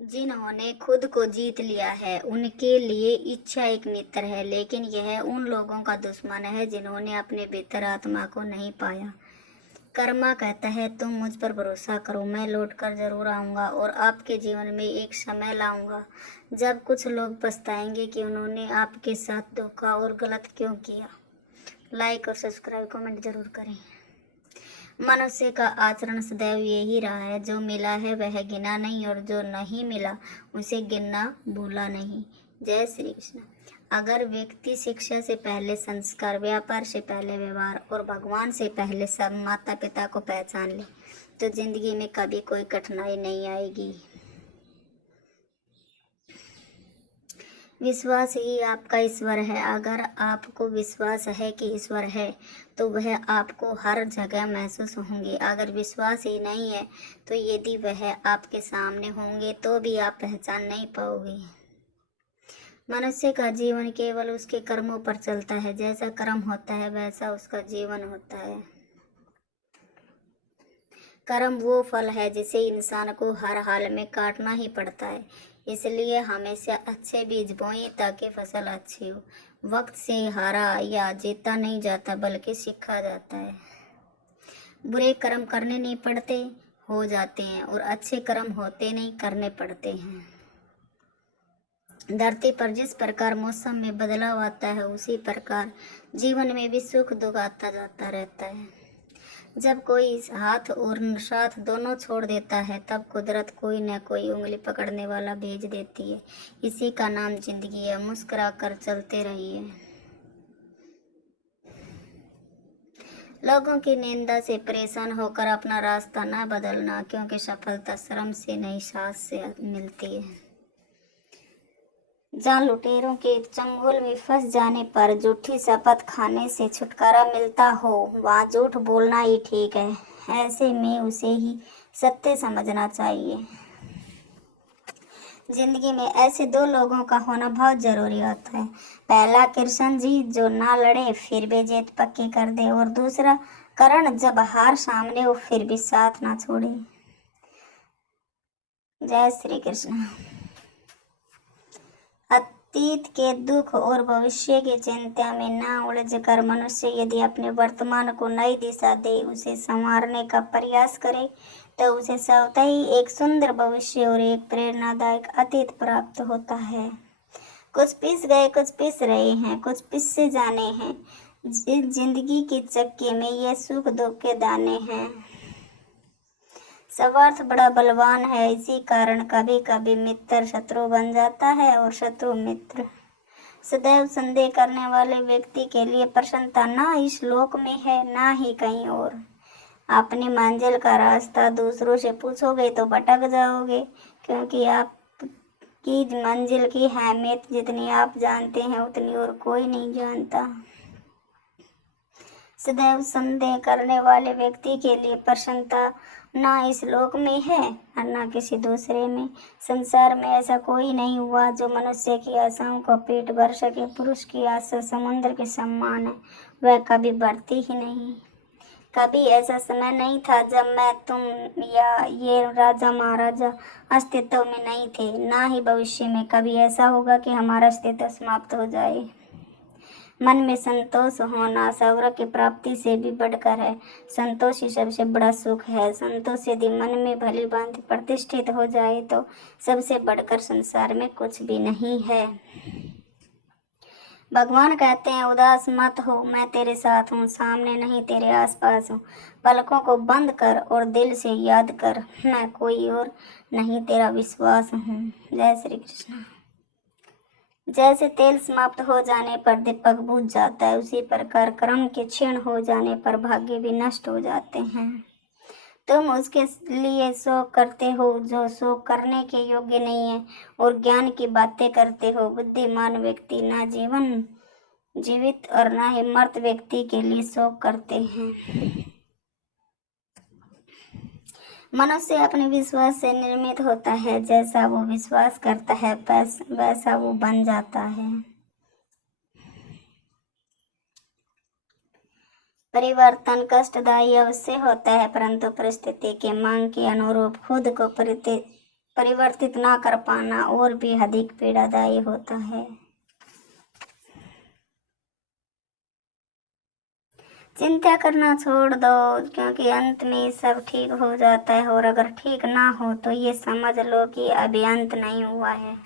जिन्होंने खुद को जीत लिया है उनके लिए इच्छा एक मित्र है, लेकिन यह उन लोगों का दुश्मन है जिन्होंने अपने भीतर आत्मा को नहीं पाया। कर्मा कहता है, तुम मुझ पर भरोसा करो, मैं लौट कर जरूर आऊँगा और आपके जीवन में एक समय लाऊंगा जब कुछ लोग पछताएंगे कि उन्होंने आपके साथ धोखा और गलत क्यों किया। लाइक और सब्सक्राइब कमेंट जरूर करें। मनुष्य का आचरण सदैव यही रहा है, जो मिला है वह गिना नहीं और जो नहीं मिला उसे गिनना भूला नहीं। जय श्री कृष्ण। अगर व्यक्ति शिक्षा से पहले संस्कार, व्यापार से पहले व्यवहार और भगवान से पहले सब माता पिता को पहचान ले तो जिंदगी में कभी कोई कठिनाई नहीं आएगी। विश्वास ही आपका ईश्वर है। अगर आपको विश्वास है कि ईश्वर है तो वह आपको हर जगह महसूस होंगे। अगर विश्वास ही नहीं है तो यदि वह आपके सामने होंगे तो भी आप पहचान नहीं पाओगे। मनुष्य का जीवन केवल उसके कर्मों पर चलता है। जैसा कर्म होता है वैसा उसका जीवन होता है। कर्म वो फल है जिसे इंसान को हर हाल में काटना ही पड़ता है। इसलिए हमेशा अच्छे बीज बोएं ताकि फसल अच्छी हो। वक्त से हारा या जीता नहीं जाता बल्कि सीखा जाता है। बुरे कर्म करने नहीं पड़ते, हो जाते हैं, और अच्छे कर्म होते नहीं, करने पड़ते हैं। धरती पर जिस प्रकार मौसम में बदलाव आता है उसी प्रकार जीवन में भी सुख दुख आता जाता रहता है। जब कोई हाथ और साथ दोनों छोड़ देता है तब कुदरत कोई न कोई उंगली पकड़ने वाला भेज देती है। इसी का नाम जिंदगी है। मुस्कुरा कर चलते रहिए। लोगों की निंदा से परेशान होकर अपना रास्ता न बदलना, क्योंकि सफलता श्रम से नहीं साहस से मिलती है। जहाँ लुटेरों के चंगुल में फंस जाने पर झूठी शपथ खाने से छुटकारा मिलता हो वहाँ झूठ बोलना ही ठीक है। ऐसे में उसे ही सत्य समझना चाहिए। जिंदगी में ऐसे दो लोगों का होना बहुत जरूरी होता है। पहला कृष्ण जी, जो ना लड़े फिर भी जीत पक्की कर दे, और दूसरा करण, जब हार सामने हो फिर भी साथ ना छोड़े। जय श्री कृष्ण। अतीत के दुख और भविष्य की चिंता में ना उलझ कर मनुष्य यदि अपने वर्तमान को नई दिशा दे, उसे संवारने का प्रयास करे तो उसे स्वतः ही एक सुंदर भविष्य और एक प्रेरणादायक अतीत प्राप्त होता है। कुछ पिस गए, कुछ पिस रहे हैं, कुछ पिस से जाने हैं। जिंदगी के चक्के में ये सुख दुख के दाने हैं। स्वार्थ बड़ा बलवान है, इसी कारण कभी कभी मित्र शत्रु बन जाता है और शत्रु मित्र। सदैव संदेह करने वाले व्यक्ति के लिए प्रसन्नता ना इस लोक में है ना ही कहीं और। अपनी मंजिल का रास्ता दूसरों से पूछोगे तो भटक जाओगे, क्योंकि आपकी मंजिल की अहमियत जितनी आप जानते हैं उतनी और कोई नहीं जानता। सदैव संदेह करने वाले व्यक्ति के लिए प्रसन्नता ना इस लोक में है और ना किसी दूसरे में। संसार में ऐसा कोई नहीं हुआ जो मनुष्य की आशाओं को पेट भर सके। पुरुष की आशा समुद्र के समान है, वह कभी बढ़ती ही नहीं। कभी ऐसा समय नहीं था जब मैं, तुम या ये राजा महाराजा अस्तित्व में नहीं थे, ना ही भविष्य में कभी ऐसा होगा कि हमारा अस्तित्व समाप्त हो जाए। मन में संतोष होना सौभाग्य की प्राप्ति से भी बढ़कर है। संतोष ही सबसे बड़ा सुख है। संतोष यदि मन में भली भांति प्रतिष्ठित हो जाए तो सबसे बढ़कर संसार में कुछ भी नहीं है। भगवान कहते हैं, उदास मत हो, मैं तेरे साथ हूँ, सामने नहीं तेरे आसपास हूँ। पलकों को बंद कर और दिल से याद कर, मैं कोई और नहीं तेरा विश्वास हूँ। जय श्री कृष्ण। जैसे तेल समाप्त हो जाने पर दीपक बुझ जाता है, उसी प्रकार कर्म के क्षीण हो जाने पर भाग्य भी नष्ट हो जाते हैं। तुम उसके लिए शोक करते हो जो शोक करने के योग्य नहीं है, और ज्ञान की बातें करते हो। बुद्धिमान व्यक्ति ना जीवित और ना ही मर्त व्यक्ति के लिए शोक करते हैं। मनुष्य अपने विश्वास से निर्मित होता है। जैसा वो विश्वास करता है वैसा वो बन जाता है। परिवर्तन कष्टदायी अवश्य होता है, परंतु परिस्थिति के मांग के अनुरूप खुद को परिवर्तित ना कर पाना और भी अधिक पीड़ादायी होता है। चिंता करना छोड़ दो, क्योंकि अंत में सब ठीक हो जाता है, और अगर ठीक ना हो तो ये समझ लो कि अभी अंत नहीं हुआ है।